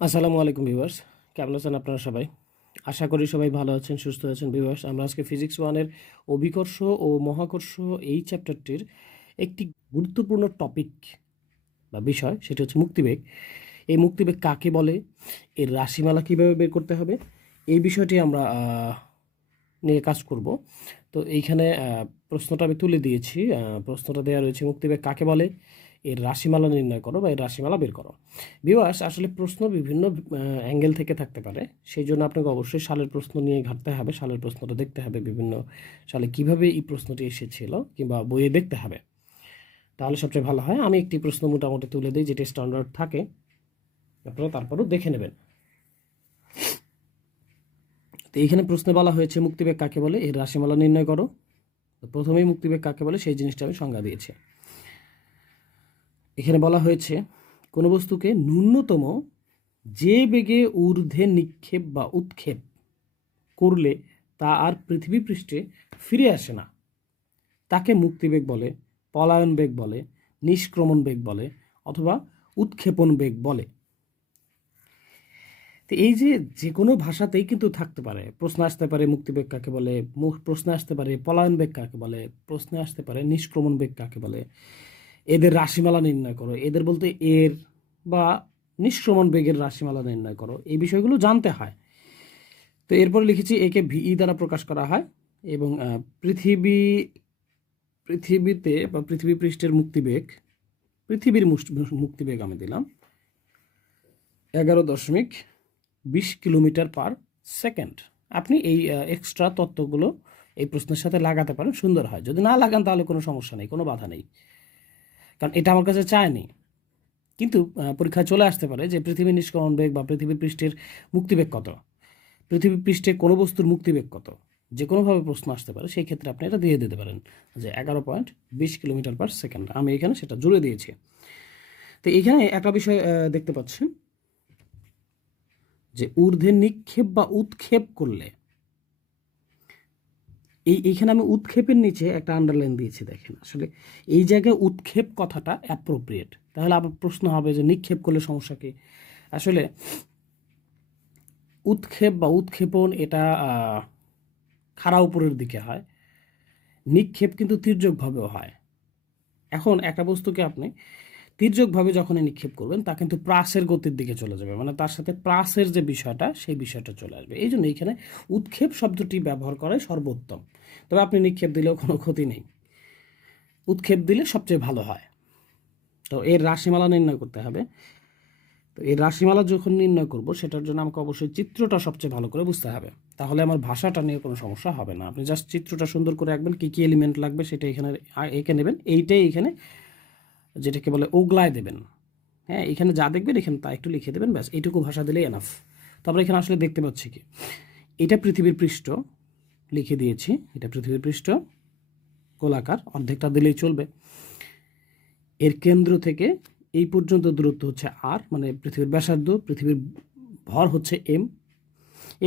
আসসালামু আলাইকুম ভিউয়ার্স, কেমন আছেন আপনারা সবাই? আশা করি সবাই ভালো আছেন, সুস্থ আছেন। ভিউয়ার্স, আমরা আজকে ফিজিক্স ওয়ানের অভিকর্ষ ও মহাকর্ষ এই চ্যাপ্টারটির একটি গুরুত্বপূর্ণ টপিক বা বিষয়, সেটা হচ্ছে মুক্তিবেগ। এই মুক্তিবেগ কাকে বলে, এর রাশিমালা কীভাবে বের করতে হবে, এই বিষয়টি আমরা নিয়ে কাজ করব। তো এইখানে প্রশ্নটা আমি তুলে দিয়েছি। প্রশ্নটা দেওয়া রয়েছে, মুক্তিবেগ কাকে বলে, এর রাশিমালা নির্ণয় করো বা এর রাশিমালা বের করো। ভিউয়ার্স, আসলে প্রশ্ন বিভিন্ন অ্যাঙ্গেল থেকে থাকতে পারে, সেই জন্য আপনাকে অবশ্যই সালের প্রশ্ন নিয়ে ঘাটতে হবে, সালের প্রশ্নটা দেখতে হবে, বিভিন্ন সালে কিভাবে এই প্রশ্নটি এসেছিল কিংবা বইয়ে দেখতে হবে, তাহলে সবচেয়ে ভালো হয়। আমি একটি প্রশ্ন মোটামুটি তুলে দিই যেটি স্ট্যান্ডার্ড থাকে, আপনারা তারপরেও দেখে নেবেন। তো এইখানে প্রশ্নে বলা হয়েছে মুক্তিবেগ কাকে বলে, এর রাশিমালা নির্ণয় করো। তো প্রথমেই মুক্তিবেগ কাকে বলে সেই জিনিসটা আমি সংজ্ঞা দিয়েছি। এখানে বলা হয়েছে কোনো বস্তুকে ন্যূনতম যে বেগে ঊর্ধ্বে নিক্ষেপ বা উৎক্ষেপ করলে তা আর পৃথিবী পৃষ্ঠে ফিরে আসে না, তাকে মুক্তিবেগ বলে, পলায়ন বেগ বলে, নিষ্ক্রমণ বেগ বলে, অথবা উৎক্ষেপণ বেগ বলে। তো এই যে কোনো ভাষাতেই কিন্তু থাকতে পারে, প্রশ্ন আসতে পারে মুক্তিবেগ কাকে বলে, প্রশ্ন আসতে পারে পলায়ন বেগ কাকে বলে, প্রশ্ন আসতে পারে নিষ্ক্রমণ বেগ কাকে বলে, এদের রাশিমালা নির্ণয় করো। এদের বলতে এর বা নিষ্ক্রমণ বেগের রাশিমালা নির্ণয় করো, এই বিষয়গুলো জানতে হয়। তো এরপরে লিখেছি একে ভিই দ্বারা প্রকাশ করা হয় এবং পৃথিবীতে বা পৃথিবী পৃষ্ঠের মুক্তিবেগ, পৃথিবীর মুক্তিবেগ আমি দিলাম 11.20 কিলোমিটার পার সেকেন্ড। আপনি এই এক্সট্রা তথ্যগুলো এই প্রশ্নের সাথে লাগাতে পারেন, সুন্দর হয়। যদি না লাগান তাহলে কোনো সমস্যা নেই, কোনো বাধা নেই, কারণ এটা আমার কাছে চায়নি। কিন্তু পরীক্ষায় চলে আসতে পারে যে পৃথিবীর নিষ্ক্রমণ বেগ বা পৃথিবীর পৃষ্ঠের মুক্তিবেগ কত, পৃথিবী পৃষ্ঠে কোনো বস্তুর মুক্তিবেগ কত, যে কোনোভাবে প্রশ্ন আসতে পারে। সেই ক্ষেত্রে আপনি এটা দিয়ে দিতে পারেন যে 11.20 কিলোমিটার পার সেকেন্ড। আমি এখানে সেটা জুড়ে দিয়েছি। তো এখানে একটা বিষয় দেখতে পাচ্ছেন যে ঊর্ধ্বে নিক্ষেপ বা উৎক্ষেপ করলে, এইখানে আমি উৎক্ষেপের নিচে একটা আন্ডারলাইন দিয়েছি, দেখেন। আসলে এই জায়গায় উৎক্ষেপ কথাটা অ্যাপ্রোপ্রিয়েট। তাহলে আবার প্রশ্ন হবে যে নিক্ষেপ করলে সমস্যা কি? আসলে উৎক্ষেপ বা উৎক্ষেপণ এটা খাড়া উপরের দিকে হয়, নিক্ষেপ কিন্তু তির্যকভাবেও হয়। এখন একটা বস্তুকে আপনি তির্যকভাবে যখনই নিক্ষেপ করবেন তা কিন্তু প্রাসের গতির দিকে চলে যাবে, মানে তার সাথে প্রাসের যে বিষয়টা সেই বিষয়টা চলে আসবে। এই জন্য এইখানে উৎক্ষেপ শব্দটি ব্যবহার করাই সর্বোত্তম। তবে আপনি নিক্ষেপ দিলেও কোনো ক্ষতি নেই, উৎক্ষেপ দিলে সবচেয়ে ভালো হয়। তো এর রাশিমালা নির্ণয় করতে হবে। তো এই রাশিমালা যখন নির্ণয় করব সেটার জন্য আমাকে অবশ্যই চিত্রটা সবচেয়ে ভালো করে বুঝতে হবে, তাহলে আমার ভাষাটা নিয়ে কোনো সমস্যা হবে না। আপনি জাস্ট চিত্রটা সুন্দর করে আঁকবেন, কী কী এলিমেন্ট লাগবে সেটা এখানে এঁকে নেবেন, এইটাই এখানে যেটাকে বলে ওগলায় দেবেন। হ্যাঁ, এখানে যা দেখবেন এখানে তা একটু লিখে দেবেন, ব্যাস এইটুকু ভাষা দিলেই এনাফ। তো আমরা এখানে আসলে দেখতে পাচ্ছি কি, এটা পৃথিবীর পৃষ্ঠ, লিখে দিয়েছি এটা পৃথিবীর পৃষ্ঠ, গোলাকার, অর্ধেকটা দিলেই চলবে। এর কেন্দ্র থেকে এই পর্যন্ত দূরত্ব হচ্ছে আর, মানে পৃথিবীর ব্যাসার্ধ, পৃথিবীর ভর হচ্ছে এম,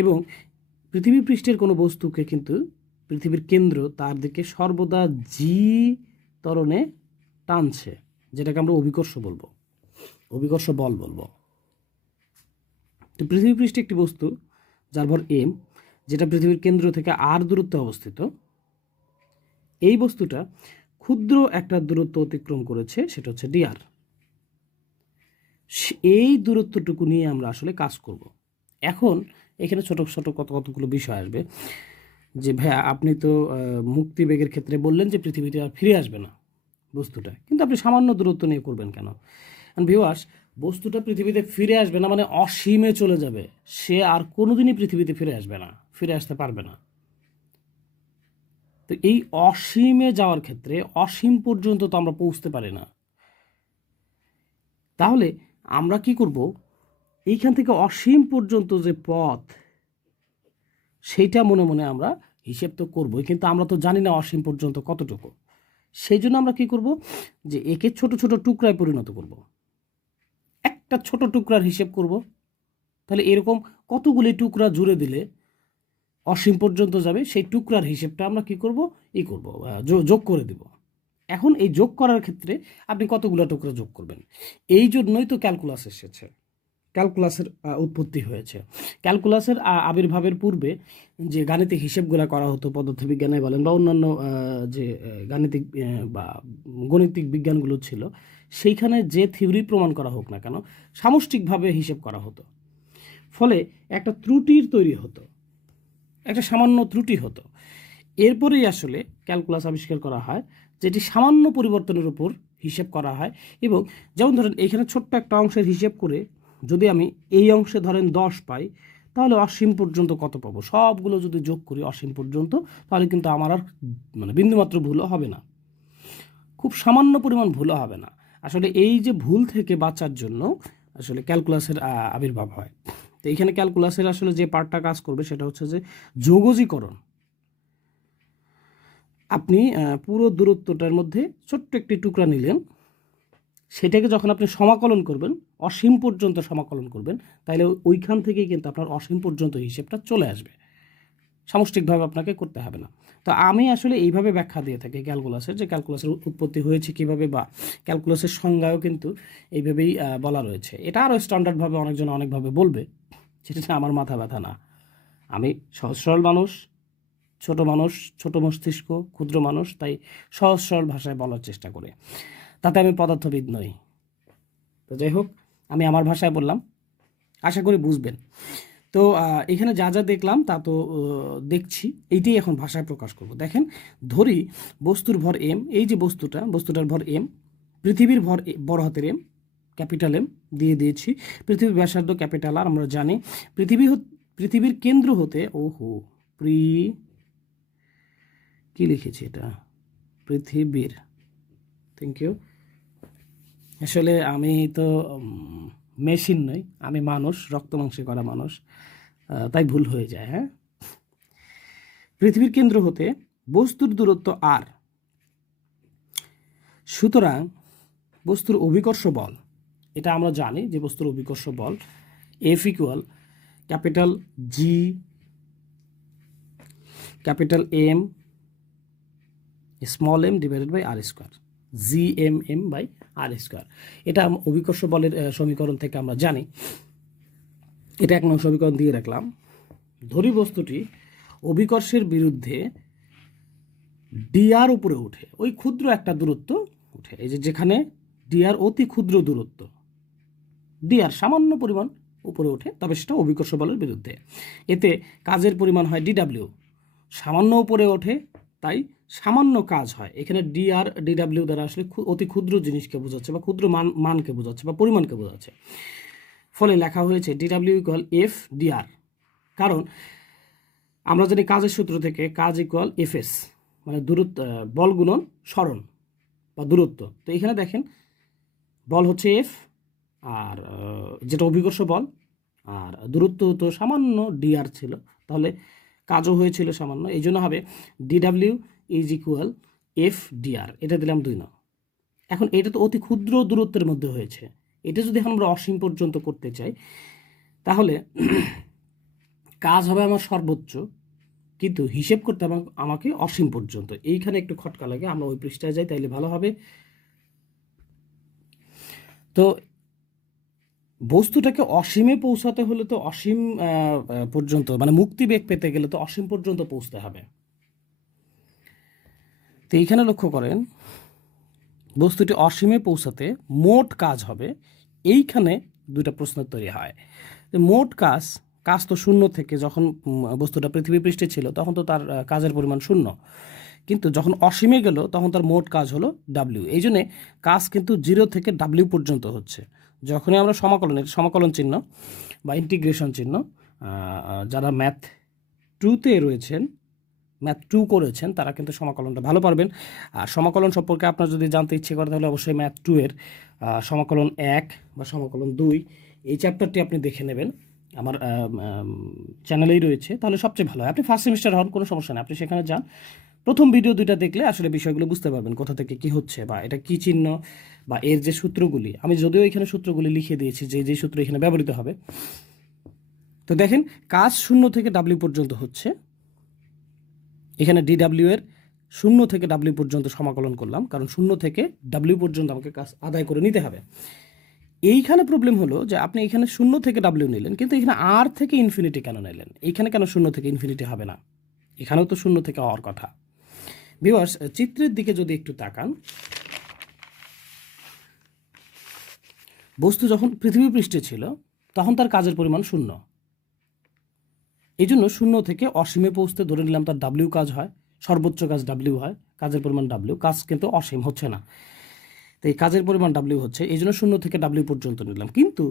এবং পৃথিবী পৃষ্ঠের কোনো বস্তুকে কিন্তু পৃথিবীর কেন্দ্র তার দিকে সর্বদা জি ত্বরণে টানছে, যেটাকে আমরা অভিকর্ষ বলবো, অভিকর্ষ বল বলবো। তো পৃথিবী পৃষ্ঠে একটি বস্তু যার ভর এম, যেটা পৃথিবীর কেন্দ্র থেকে আর দূরত্বে অবস্থিত, এই বস্তুটা ক্ষুদ্র একটা দূরত্ব অতিক্রম করেছে, সেটা হচ্ছে ডিআর। এই দূরত্বটুকু নিয়ে আমরা আসলে কাজ করব। এখন এখানে ছোট ছোট কতগুলো বিষয় আসবে যে ভাইয়া আপনি তো মুক্তিবেগের ক্ষেত্রে বললেন যে পৃথিবীতে আর ফিরে আসবে না বস্তুটা, কিন্তু আপনি সামান্য দূরত্ব নিয়ে করবেন কেন? কারণ ভিউয়ার্স, বস্তুটা পৃথিবীতে ফিরে আসবে না মানে অসীমে চলে যাবে, সে আর কোনোদিনই পৃথিবীতে ফিরে আসবে না, ফিরে আসতে পারবে না। তো এই অসীমে যাওয়ার ক্ষেত্রে অসীম পর্যন্ত তো আমরা পৌঁছতে পারি না। তাহলে আমরা কি করব, এইখান থেকে অসীম পর্যন্ত যে পথ, সেইটা মনে মনে আমরা হিসেব তো করবই, কিন্তু আমরা তো জানি না অসীম পর্যন্ত কতটুকু। সেই জন্য আমরা কি করব, যে একে ছোট ছোট টুকরায় পরিণত করব, একটা ছোট টুকরার হিসেব করব। তাহলে এরকম কতগুলি টুকরা জুড়ে দিলে অসীম পর্যন্ত যাবে, সেই টুকরার হিসেবটা আমরা কি করব, যোগ করে দিব। এখন এই যোগ করার ক্ষেত্রে আপনি কতগুলো টুকরা যোগ করবেন, এই জন্যই তো ক্যালকুলাস এসেছে। ক্যালকুলাসের উৎপত্তি হয়েছে। ক্যালকুলাসের আবির্ভাবের পূর্বে যে গাণিতিক হিসেবগুলো করা হতো, পদার্থবিজ্ঞানে বলেন বা অন্যান্য যে গাণিতিক বা গণিতিক বিজ্ঞানগুলো ছিল, সেইখানে যে থিওরি প্রমাণ করা হোক না কেন, সামষ্টিকভাবে হিসেব করা হতো। ফলে একটা ত্রুটির তৈরি হতো, একটা সামান্য ত্রুটি হতো। এরপরেই আসলে ক্যালকুলাস আবিষ্কার করা হয়, যেটি সামান্য পরিবর্তনের উপর হিসেব করা হয়। এবং যেমন ধরেন এইখানে ছোট্ট একটা অংশের হিসেব করে যদি আমি এই অংশে ধরেন 10 পাই, তাহলে অসীম পর্যন্ত কত পাবো, সবগুলো যদি যোগ করি অসীম পর্যন্ত, তাহলে কিন্তু আমার আর মানে বিন্দুমাত্র ভুলও হবে না, খুব সামান্য পরিমাণ ভুলও হবে না। আসলে এই যে ভুল থেকে বাঁচার জন্য আসলে ক্যালকুলাসের আবির্ভাব হয়। তো এইখানে ক্যালকুলাসের আসলে যে পার্টটা কাজ করবে সেটা হচ্ছে যে যোগজীকরণ। আপনি পুরো দূরত্বটার মধ্যে ছোট্ট একটি টুকরা নিলেন, সেটাকে যখন আপনি সমাকলন করবেন, অসীম পর্যন্ত সমাকলন করবেন, তাহলে ওইখান থেকেই কিন্তু আপনার অসীম পর্যন্ত হিসেবটা চলে আসবে, সামষ্টিকভাবে আপনাকে করতে হবে না। তো আমি আসলে এইভাবে ব্যাখ্যা দিয়ে থাকি ক্যালকুলাসের, যে ক্যালকুলাসের উৎপত্তি হয়েছে কীভাবে, বা ক্যালকুলাসের সংজ্ঞাও কিন্তু এইভাবেই বলা রয়েছে। এটা আরও স্ট্যান্ডার্ডভাবে অনেকজন অনেকভাবে বলবে, সেটা আমার মাথা ব্যথা না। আমি সহজ সরল মানুষ, ছোট মস্তিষ্ক, ক্ষুদ্র মানুষ, তাই সহজ সরল ভাষায় বলার চেষ্টা করে। তাতে আমি পদার্থবিদ নই। তো যাই হোক, আমি আমার ভাষায় বললাম, আশা করি বুঝবেন। তো এখানে যা যা দেখলাম তা তো দেখছি, এইটাই এখন ভাষায় প্রকাশ করব। দেখেন, ধরি বস্তুর ভর এম, এই যে বস্তুটার ভর এম, পৃথিবীর ভর বড় হাতের এম, ক্যাপিটাল এম দিয়ে দিয়েছি, পৃথিবীর ব্যাসার্ধ ক্যাপিটাল আর। আমরা জানি পৃথিবীর কেন্দ্র হতে, কি লিখেছি এটা, পৃথিবীর, থ্যাংক ইউ। আসলে আমি তো মেশিন নই, আমি মানুষ, রক্ত মাংসে করা মানুষ, তাই ভুল হয়ে যায়। হ্যাঁ, পৃথিবীর কেন্দ্র হতে বস্তুর দূরত্ব আর, সুতরাং বস্তুর অভিকর্ষ বল, এটা আমরা জানি যে বস্তুর অভিকর্ষ বল F equal capital G capital M small M divided by R square, G M M by R square. এটা অভিকর্ষ বলের সমীকরণ থেকে আমরা জানি। এটা 1 নং সমীকরণ দিয়ে রাখলাম। ধরি বস্তুটি অভিকর্ষের বিরুদ্ধে ডিআর উপরে উঠে, ওই ক্ষুদ্র একটা দূরত্ব উঠে, এই যে যেখানে ডিআর অতি ক্ষুদ্র দূরত্ব, ডিআর সামান্য পরিমাণ উপরে ওঠে, তবে সেটা অভিকর্ষ বলের বিরুদ্ধে। এতে কাজের পরিমাণ হয় ডিডাব্লিউ, সামান্য উপরে ওঠে তাই সামান্য কাজ হয়। এখানে ডিআর ডিডাব্লিউ দ্বারা আসলে অতি ক্ষুদ্র জিনিসকে বোঝাচ্ছে, বা ক্ষুদ্র মানকে বোঝাচ্ছে, বা পরিমাণকে বোঝাচ্ছে। ফলে লেখা হয়েছে ডিডাব্লিউ ইকুয়াল এফ ডিআর। কারণ আমরা জানি কাজের সূত্র থেকে কাজ ইকুয়াল এফএস, মানে দূরত্ব, বল গুণন সরণ বা দূরত্ব। তো এখানে দেখেন বল হচ্ছে এফ, আর যেটা অভিকর্ষ বল, আর দূরত্ব তো সামান্য ডিআর ছিল, তাহলে কাজও হয়েছিল সামান্য, এই জন্য হবে D W is equal F D R. এটা দিলাম 2 নং। এখন এটা তো অতি ক্ষুদ্র দূরত্বের মধ্যে হয়েছে, এটা যদি আমরা অসীম পর্যন্ত করতে চাই, তাহলে কাজ হবে আমার সর্বোচ্চ, কিন্তু হিসেব করতে আমাকে অসীম পর্যন্ত। এইখানে একটু খটকা লাগে, আমরা ওই পৃষ্ঠায় যাই তাইলে ভালো হবে। তো বস্তুটাকে অসীমে পৌঁছাতে হলে তো অসীম পর্যন্ত, মানে মুক্তি বেগ পেতে গেলে তো অসীম পর্যন্ত পৌঁছতে হবে। তো এইখানে লক্ষ্য করেন, বস্তুটি অসীমে পৌঁছাতে মোট কাজ হবে, এইখানে 2টা প্রশ্ন তৈরি হয়। মোট কাজ তো শূন্য থেকে, যখন বস্তুটা পৃথিবী পৃষ্ঠে ছিল তখন তো তার কাজের পরিমাণ শূন্য, কিন্তু যখন অসীমে গেল তখন তার মোট কাজ হলো ডাব্লিউ। এই জন্যে কাজ কিন্তু 0 থেকে ডাব্লিউ পর্যন্ত হচ্ছে। যখনই আমরা সমাকলন চিহ্ন বা ইন্টিগ্রেশন চিহ্ন, যারা ম্যাথ 2-তে রয়েছেন, ম্যাথ 2 করেছেন, তারা কিন্তু সমাকলনটা ভালো পারবেন। আর সমাকলন সম্পর্কে আপনার যদি জানতে ইচ্ছে করে, তাহলে অবশ্যই ম্যাথ 2 এর সমাকলন 1 বা সমাকলন 2 এই চ্যাপ্টারটি আপনি দেখে নেবেন, আমার চ্যানেলেই রয়েছে, তাহলে সবচেয়ে ভালো হয়। আপনি ফার্স্ট সেমিস্টার হন, কোনো সমস্যা নেই, আপনি সেখানে যান, প্রথম ভিডিও 2টা দেখলে আসলে বিষয়গুলো বুঝতে পারবেন, কোথা থেকে কি হচ্ছে, বা এটা কি চিহ্ন, বা এর যে সূত্রগুলি, আমি যদিও এখানে সূত্রগুলি লিখে দিয়েছি যে সূত্র এখানে ব্যবহৃত হবে। তো দেখেন, কাজ 0 থেকে ডাব্লিউ পর্যন্ত হচ্ছে, এখানে ডিডাব্লিউ এর 0 থেকে ডাব্লিউ পর্যন্ত সমাকলন করলাম, কারণ 0 থেকে ডাব্লিউ পর্যন্ত আমাকে কাজ আদায় করে নিতে হবে। এইখানে প্রবলেম হলো যে আপনি এখানে 0 থেকে ডাব্লিউ নিলেন, কিন্তু এখানে আর থেকে ইনফিনিটি কেন নিলেন? এইখানে কেন 0 থেকে ইনফিনিটি হবে না? এখানেও তো 0 থেকে হওয়ার কথা। ভিউয়ার্স, চিত্রের দিকে যদি একটু তাকান, বস্তু যখন পৃথিবী পৃষ্ঠে ছিল তখন তার কাজের পরিমাণ 0। এই জন্য 0 থেকে অসীমে পৌঁছতে ধরে নিলাম তার ডাব্লিউ কাজ হয়, সর্বোচ্চ কাজ ডাব্লিউ হয়, কাজের পরিমাণ ডাব্লিউ, কাজ কিন্তু অসীম হচ্ছে না। তো এই কাজের পরিমাণ ডাব্লিউ হচ্ছে, এই জন্য 0 থেকে ডাব্লিউ পর্যন্ত নিলাম। কিন্তু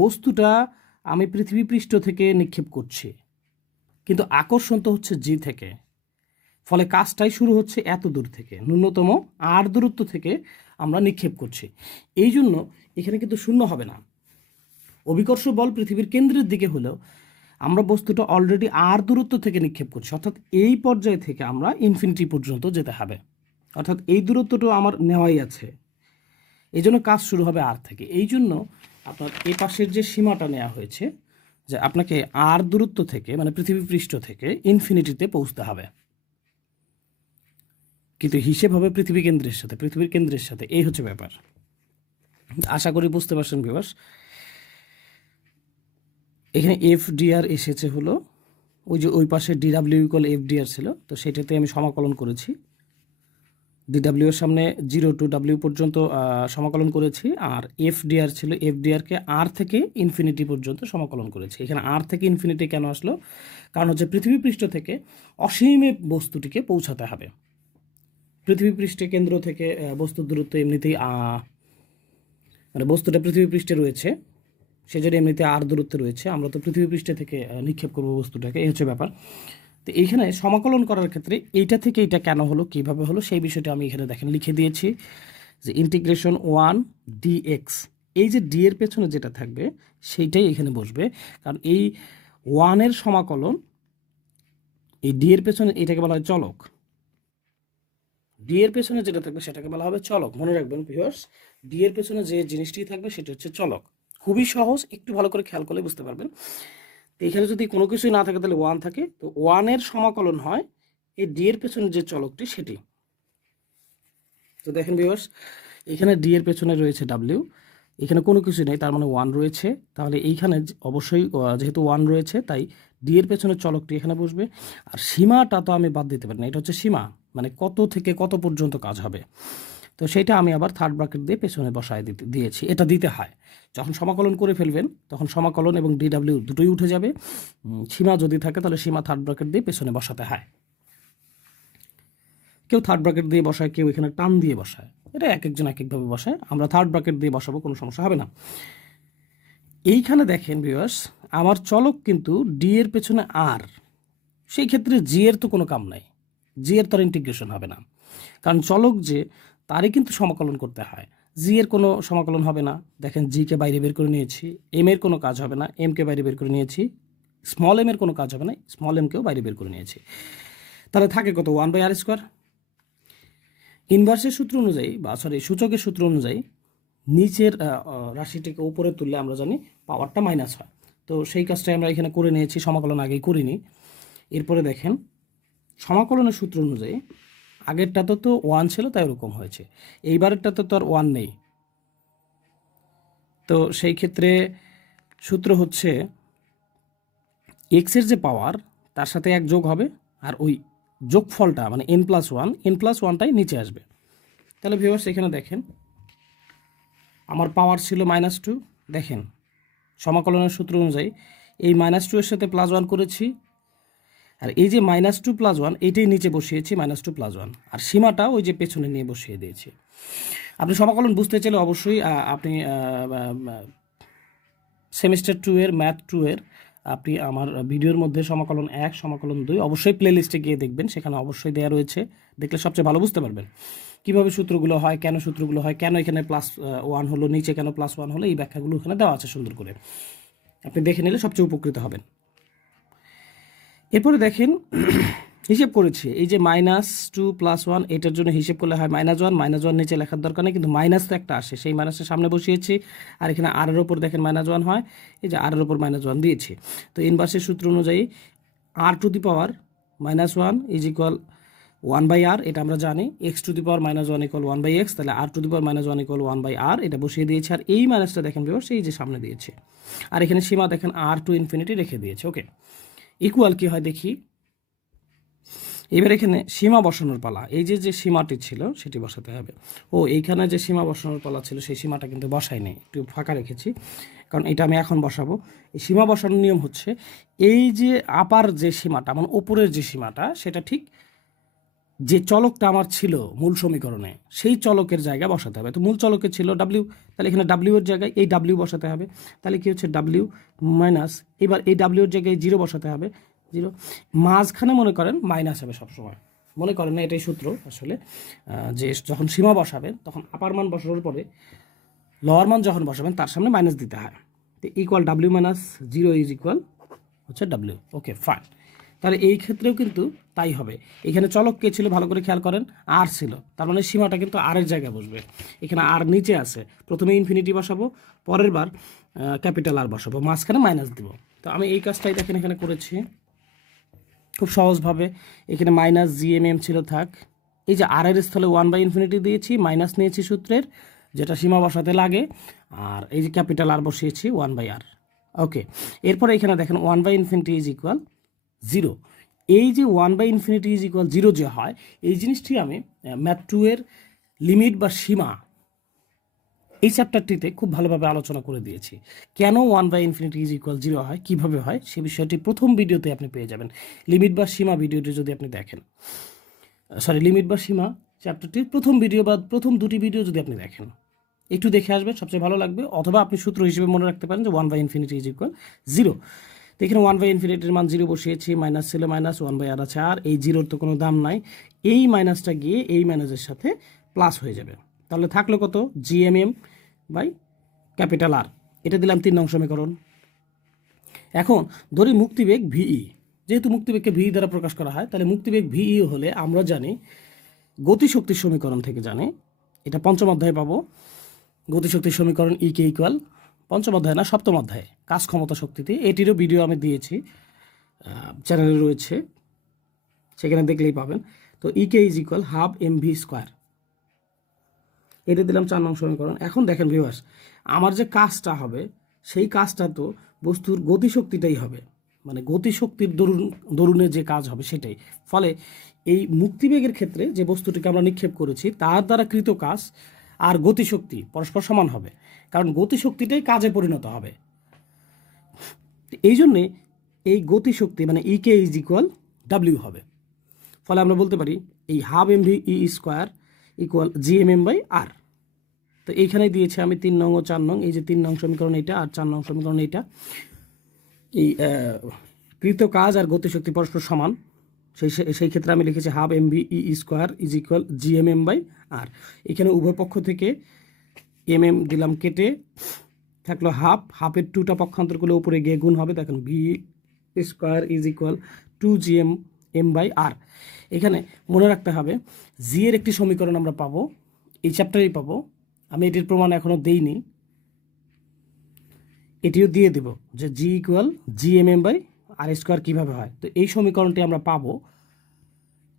বস্তুটা আমি পৃথিবী পৃষ্ঠ থেকে নিক্ষেপ করছি, কিন্তু আকর্ষণ তো হচ্ছে জি থেকে, ফলে কাজটাই শুরু হচ্ছে এত দূর থেকে, ন্যূনতম আর দূরত্ব থেকে আমরা নিক্ষেপ করছি। এই জন্য এখানে কিন্তু 0 হবে না। অভিকর্ষ বল পৃথিবীর কেন্দ্রের দিকে হলেও আমরা বস্তুটা অলরেডি আর দূরত্ব থেকে নিক্ষেপ করছি, অর্থাৎ এই পর্যায় থেকে আমরা ইনফিনিটি পর্যন্ত যেতে হবে, অর্থাৎ এই দূরত্বটা আমার নেওয়াই আছে। এই জন্য কাজ শুরু হবে আর থেকে। এই জন্য আপনার এই পাশের যে সীমাটা নেওয়া হয়েছে, যে আপনাকে আর দূরত্ব থেকে, মানে পৃথিবী পৃষ্ঠ থেকে ইনফিনিটিতে পৌঁছতে হবে, কিন্তু হিসেব হবে পৃথিবী কেন্দ্রের সাথে, পৃথিবীর কেন্দ্রের সাথে। এই হচ্ছে ব্যাপার। আশা করি বুঝতে পারছেন ভিউয়ার্স। এখানে এফ ডিআর এসেছে হলো ওই যে ওই পাশে ডিডাব্লিউ ইকুয়াল এফ ডিআর ছিল, তো সেটাতে আমি সমাকলন করেছি। ডিডাব্লিউ এর সামনে 0 টু ডাব্লিউ পর্যন্ত সমাকলন করেছি, আর এফ ডিআর ছিল, এফ ডিআরকে আর থেকে ইনফিনিটি পর্যন্ত সমাকলন করেছি। এখানে আর থেকে ইনফিনিটি কেন আসলো? কারণ হচ্ছে পৃথিবী পৃষ্ঠ থেকে অসীমে বস্তুটিকে পৌঁছাতে হবে। পৃথিবী পৃষ্ঠে কেন্দ্র থেকে বস্তুর দূরত্ব এমনিতেই মানে বস্তুটা পৃথিবী পৃষ্ঠে রয়েছে, সেজন্য এমনিতে আর দূরত্বে রয়েছে, আমরা তো পৃথিবী পৃষ্ঠে থেকে নিক্ষেপ করবো বস্তুটাকে। এই হচ্ছে ব্যাপার। তো এইখানে সমাকলন করার ক্ষেত্রে এইটা থেকে এইটা কেন হলো, কীভাবে হলো, সেই বিষয়টা আমি এখানে দেখেন লিখে দিয়েছি, যে ইন্টিগ্রেশন 1 ডিএক্স। এই যে ডি এর পেছনে যেটা থাকবে সেইটাই এখানে বসবে, কারণ এই 1 এর সমাকলন, এই ডি এর পেছনে এটাকে বলা হয় চলক। ডি এর পেছনে যেটা থাকবে সেটাকে বলা হবে চলক। মনে রাখবেন ভিউয়ার্স, ডি এর পেছনে যে জিনিসটি থাকবে সেটা হচ্ছে চলক। খুবই সহজ, একটু ভালো করে খেয়াল করলে বুঝতে পারবেন। তো এখানে যদি কোনো কিছুই না থাকে তাহলে 1 থাকে, তো 1 এর সমাকলন হয় এই ডি এর পেছনে যে চলকটি সেটি। তো দেখেন ভিউয়ার্স, এখানে ডি এর পেছনে রয়েছে ডাব্লিউ, এখানে কোনো কিছু নেই, তার মানে 1 রয়েছে। তাহলে এইখানে অবশ্যই যেহেতু 1 রয়েছে তাই ডি এর পেছনে চলকটি এখানে বসবে। আর সীমাটা তো আমি বাদ দিতে পারি না, এটা হচ্ছে সীমা, মানে কত থেকে কত পর্যন্ত কাজ হবে। তো সেইটা আমি আবার থার্ড ব্র্যাকেট দিয়ে পেছনে বসায় দিয়েছি। এটা দিতে হয় যখন সমাকলন করে ফেলবেন, তখন সমাকলন এবং ডিডাব্লিউ দুটোই উঠে যাবে। সীমা যদি থাকে তাহলে সীমা থার্ড ব্র্যাকেট দিয়ে পেছনে বসাতে হয়। কেউ থার্ড ব্র্যাকেট দিয়ে বসায়, কেউ এখানে টান দিয়ে বসায়, এটা এক একজন এক একভাবে বসায়। আমরা থার্ড ব্র্যাকেট দিয়ে বসাবো, কোনো সমস্যা হবে না। এইখানে দেখেন ভিউয়ার্স, আমার চলক কিন্তু ডি এর পেছনে আর, সেই ক্ষেত্রে জি এর তো কোনো কাম নাই, জি এর তার ইন্টিগ্রেশন হবে না, কারণ চলক যে তারই কিন্তু সমাকলন করতে হয়। জি এর কোনো সমাকলন হবে না। দেখেন জিকে বাইরে বের করে নিয়েছি, এম এর কোনো কাজ হবে না, এমকে বাইরে বের করে নিয়েছি, স্মল এম এর কোনো কাজ হবে না, স্মল এমকেও বাইরে বের করে নিয়েছি। তাহলে থাকে কত? 1/r²। ইনভার্সের সূত্র অনুযায়ী, বা সরি সূচকের সূত্র অনুযায়ী, নিচের রাশিটিকে উপরে তুললে আমরা জানি পাওয়ারটা মাইনাস হয়। তো সেই কাজটাই আমরা এখানে করে নিয়েছি, সমাকলন আগেই করিনি। এরপরে দেখেন সমাকলনের সূত্র অনুযায়ী আগেরটাতে তো 1 ছিল তাই ওরকম হয়েছে, এইবারেরটাতে তো আর 1 নেই। তো সেই ক্ষেত্রে সূত্র হচ্ছে এক্সের যে পাওয়ার তার সাথে 1 যোগ হবে, আর ওই যোগফলটা মানে n+1টাই নিচে আসবে। তাহলে ভিউয়ার্স এখানে দেখেন আমার পাওয়ার ছিল -2, দেখেন সমাকলনের সূত্র অনুযায়ী এই -2 এর সাথে +1 করেছি, আর এই যে -2 + 1 এইটাই নিচে বসিয়েছি, -2 + 1, আর সীমাটা ওই যে পেছনে নিয়ে বসিয়ে দিয়েছি। আপনি সমাকলন বুঝতে চাইলে অবশ্যই আপনি সেমিস্টার 2 এর ম্যাথ 2 এর আপনি আমার ভিডিওর মধ্যে সমাকলন 1 সমাকলন 2 অবশ্যই প্লেলিস্টে গিয়ে দেখবেন, সেখানে অবশ্যই দেওয়া রয়েছে, দেখলে সবচেয়ে ভালো বুঝতে পারবেন কীভাবে সূত্রগুলো হয়, কেন সূত্রগুলো হয়, কেন এখানে +1 হলো, নিচে কেন +1 হলো, এই ব্যাখ্যাগুলো ওখানে দেওয়া আছে সুন্দর করে, আপনি দেখে নিলে সবচেয়ে উপকৃত হবেন। এরপরে দেখেন হিসেব করেছি, এই যে -2 + 1 এটার জন্য হিসেব করলে হয় -1 নিচে লেখার দরকার নেই, কিন্তু মাইনাস তো একটা আসে, সেই মাইনাসের সামনে বসিয়েছি, আর এখানে আর এর ওপর দেখেন -1 হয়, এই যে আর এর ওপর -1 দিয়েছি। তো ইনভার্সের সূত্র অনুযায়ী r⁻⁻1 = 1/r, এটা আমরা জানি x⁻⁻1 ইকুয়াল 1/x, তাহলে r⁻⁻1 ইকুয়াল 1/r, এটা বসিয়ে দিয়েছে। আর এই মাইনাসটা দেখেন ভিউয়ার্স, এই যে সামনে দিয়েছে, আর এখানে সীমা দেখেন r টু ইনফিনিটি রেখে দিয়েছে। ওকে, ইকুয়াল কি হয় দেখি। এবার এখানে সীমা বসানোর পালা, এই যে যে সীমাটি ছিল সেটি বসাতে হবে। ও এইখানে যে সীমা বসানোর পালা ছিল সেই সীমাটা কিন্তু বসাইনি, একটু ফাঁকা রেখেছি, কারণ এটা আমি এখন বসাবো। এই সীমা বসানোর নিয়ম হচ্ছে, এই যে আপার যে সীমাটা মানে ওপরের যে সীমাটা, সেটা ঠিক যে চলকটা আমার ছিল মূল সমীকরণে সেই চলকের জায়গায় বসাতে হবে। তো মূল চলকে ছিল ডাব্লিউ, তাহলে এখানে ডাব্লিউ এর জায়গায় এই ডাব্লিউ বসাতে হবে। তাহলে কি হচ্ছে ডাব্লিউ মাইনাস, এবার এই ডাব্লিউ এর জায়গায় 0 বসাতে হবে, 0, মাঝখানে মনে করেন মাইনাস হবে সবসময়, মনে করেন না এটাই সূত্র আসলে, যে যখন সীমা বসাবেন তখন আপার মান বসানোর পরে লোয়ার মান যখন বসাবেন তার সামনে মাইনাস দিতে হয়। তো equal W minus 0 is equal হচ্ছে ডাব্লিউ। ওকে ফাইন, তাহলে এই ক্ষেত্রেও কিন্তু তাই হবে। এখানে চলক কে ছিল ভালো করে খেয়াল করেন, আর ছিল, তার মানে সীমাটা কিন্তু আর এর জায়গায় বসবে। এখানে আর নিচে আছে, প্রথমে ইনফিনিটি বসাবো, পরের বার ক্যাপিটাল আর বসাবো, মাঝখানে মাইনাস দিব। তো আমি এই কাজটাই দেখেন এখানে করেছি খুব সহজভাবে। এখানে মাইনাস জিএমএম ছিল থাক, এই যে আর এর স্থলে 1/∞ দিয়েছি, মাইনাস নিয়েছি সূত্রের যেটা সীমা বসাতে লাগে, আর এই যে ক্যাপিটাল আর বসিয়েছি 1/r। ওকে, এরপরে এখানে দেখেন 1/∞ ইজ ইকুয়াল 0। এই যে 1/∞ ইজ ইকুয়াল 0 যে হয়, এই জিনিসটি আমি ম্যাথ 2 এর লিমিট বা সীমা এই চ্যাপ্টারটিতে খুব ভালোভাবে আলোচনা করে দিয়েছি। কেন 1/∞ ইজ ইকুয়াল 0 হয়, কীভাবে হয়, সে বিষয়টি প্রথম ভিডিওতে আপনি পেয়ে যাবেন। লিমিট বা সীমা ভিডিওটি যদি আপনি দেখেন, লিমিট বা সীমা চ্যাপ্টারটির প্রথম ভিডিও বা প্রথম দুটি ভিডিও যদি আপনি দেখেন, একটু দেখে আসবেন, সবচেয়ে ভালো লাগবে। অথবা আপনি সূত্র হিসেবে মনে রাখতে পারেন যে 1/∞ ইজ ইকুয়াল 0। তো এখানে 1/∞ মান 0 বসিয়েছি, মাইনাস ছিল মাইনাস, 1/r আছে, আর এই 0-র তো কোনো দাম নাই, এই মাইনাসটা গিয়ে এই মাইনাসের সাথে প্লাস হয়ে যাবে। তাহলে থাকলো কত, জিএমএম বাই ক্যাপিটাল আর, এটা দিলাম 3 নং সমীকরণ। এখন ধরি মুক্তিবেগ ভিই, যেহেতু মুক্তিবেগকে ভি দ্বারা প্রকাশ করা হয়, তাহলে মুক্তিবেগ ভিই হলে আমরা জানি গতিশক্তির সমীকরণ থেকে জানি, এটা পঞ্চম অধ্যায়ে পাবো, গতিশক্তির সমীকরণ ইকে ইকুয়াল, পঞ্চম অধ্যায় না সপ্তম অধ্যায়ে কাজ ক্ষমতা শক্তিতে, এটিরও ভিডিও আমি দিয়েছি, চ্যানেলে রয়েছে, সেখানে দেখলেই পাবেন। তো KE is equal half M V square, এটা দিলাম 4 নং সমীকরণ। এখন দেখেন ভিউয়ার্স, আমার যে কাজটা হবে সেই কাজটা তো বস্তুর গতিশক্তিটাই হবে, মানে গতিশক্তির দরুনে যে কাজ হবে সেটাই। ফলে এই মুক্তিবেগের ক্ষেত্রে যে বস্তুটিকে আমরা নিক্ষেপ করেছি তার দ্বারা কৃত কাজ আর গতিশক্তি পরস্পর সমান হবে, কারণ গতিশক্তিটাই কাজে পরিণত হবে। এই জন্যে এই গতিশক্তি মানে ইকে ইজ ইকুয়াল ডাব্লিউ হবে। ফলে আমরা বলতে পারি এই হাফ এমভি ই square equal G M M by R. তো এইখানে দিয়েছে আমি 3 নং ও 4 নং, এই যে 3 নং সমীকরণ এইটা আর 4 নং সমীকরণ এইটা, এই কৃত কাজ আর গতিশক্তি পরস্পর সমান, সেই ক্ষেত্রে আমি লিখেছি হাফ এমভি ই square is equal G M M by R. এখানে উভয় পক্ষ থেকে এমএম দিলাম কেটে, থাকলো হাফ, হাফের 2টা পক্ষান্তর করলে উপরে গিয়ে গুণ হবে, দেখেন V square is equal 2GM by R. এখানে মনে রাখতে হবে জি এর একটি সমীকরণ আমরা পাবো, এই চ্যাপ্টারেই পাবো, আমি এটির প্রমাণ এখনও দেইনি, এটিও দিয়ে দেব যে G equal G M M by R square কীভাবে হয়। তো এই সমীকরণটি আমরা পাবো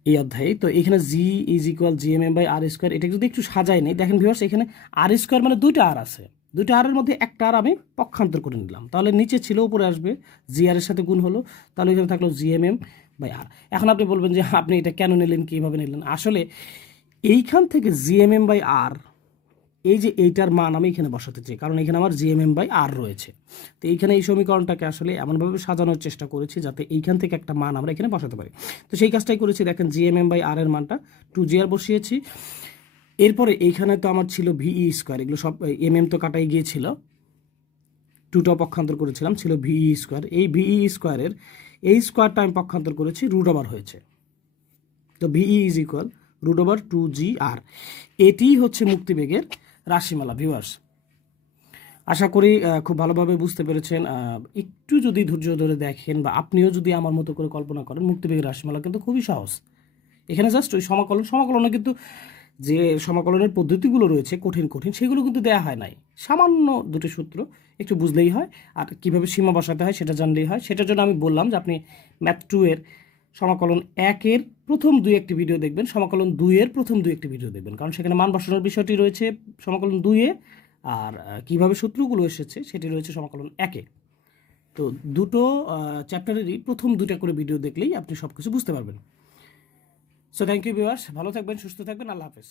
এই অধ্যায়ে। তো এখানে G is equal G M M by R square, এটা যদি একটু সাজাই নেই, দেখেন ভিউয়ার্স এখানে আর স্কোয়ার মানে 2টা আর আছে, 2টা আরের মধ্যে একটা আর আমি পক্ষান্তর করে নিলাম, তাহলে নিচে ছিল উপরে আসবে, জি আর এর সাথে গুণ হলো, তাহলে এখানে থাকলো জিএমএম বাই আর। এখন আপনি বলবেন যে আপনি এটা কেন নিলেন, কীভাবে নিলেন, আসলে এইখান থেকে জিএমএম বাই আর, এই যে এইটার মান আমি এখানে বসাতে চাই, কারণ এখানে আমার জিএমএম বাই আর রয়েছে। তো এইখানে এই সমীকরণটাকে আসলে এমনভাবে সাজানোর চেষ্টা করেছি যাতে এইখান থেকে একটা মান আমরা এখানে বসাতে পারি। তো সেই কাজটাই করেছি, দেখেন জিএমএম বাই আর এর মানটা 2GR বসিয়েছি। এরপরে এইখানে তো আমার ছিল ভিই স্কোয়ার, এগুলো সব এমএম তো কাটাই গিয়েছিল, 2টা পক্ষান্তর করেছিলাম, ছিল ভিই স্কোয়ার, এই ভিই স্কোয়ারের এই স্কোয়ারটা আমি পক্ষান্তর করেছি, রুট ওভার হয়েছে। তো V is equal root over 2GR। এটিই হচ্ছে মুক্তিবেগের রাশিমালা। ভিউয়ার্স আশা করি খুব ভালোভাবে বুঝতে পেরেছেন। একটু যদি ধৈর্য ধরে দেখেন বা আপনিও যদি আমার মতো করে কল্পনা করেন, মুক্তিবেগের রাশিমালা কিন্তু খুবই সহজ। এখানে জাস্ট ওই সমাকলনে কিন্তু যে সমাকলনের পদ্ধতিগুলো রয়েছে কঠিন কঠিন, সেগুলো কিন্তু দেয়া হয় নাই, সামান্য দুটি সূত্র একটু বুঝলেই হয়, আর কীভাবে সীমা বসাতে হয় সেটা জানলেই হয়। সেটার জন্য আমি বললাম যে আপনি ম্যাথ 2 এর সমাকলন 1-এর প্রথম 2-1টি ভিডিও দেখবেন, সমাকলন 2-এর প্রথম 2-1টি ভিডিও দেখবেন, কারণ সেখানে মান বসানোর বিষয়টি রয়েছে সমাকলন 2-এ, আর কিভাবে সূত্রগুলো এসেছে সেটি রয়েছে সমাকলন 1-এ। তো দুটো চ্যাপ্টারেরই প্রথম 2টা করে ভিডিও দেখলেই আপনি সব কিছু বুঝতে পারবেন। সো থ্যাংক ইউ ভিউয়ার্স, ভালো থাকবেন, সুস্থ থাকবেন, আল্লাহ হাফেজ।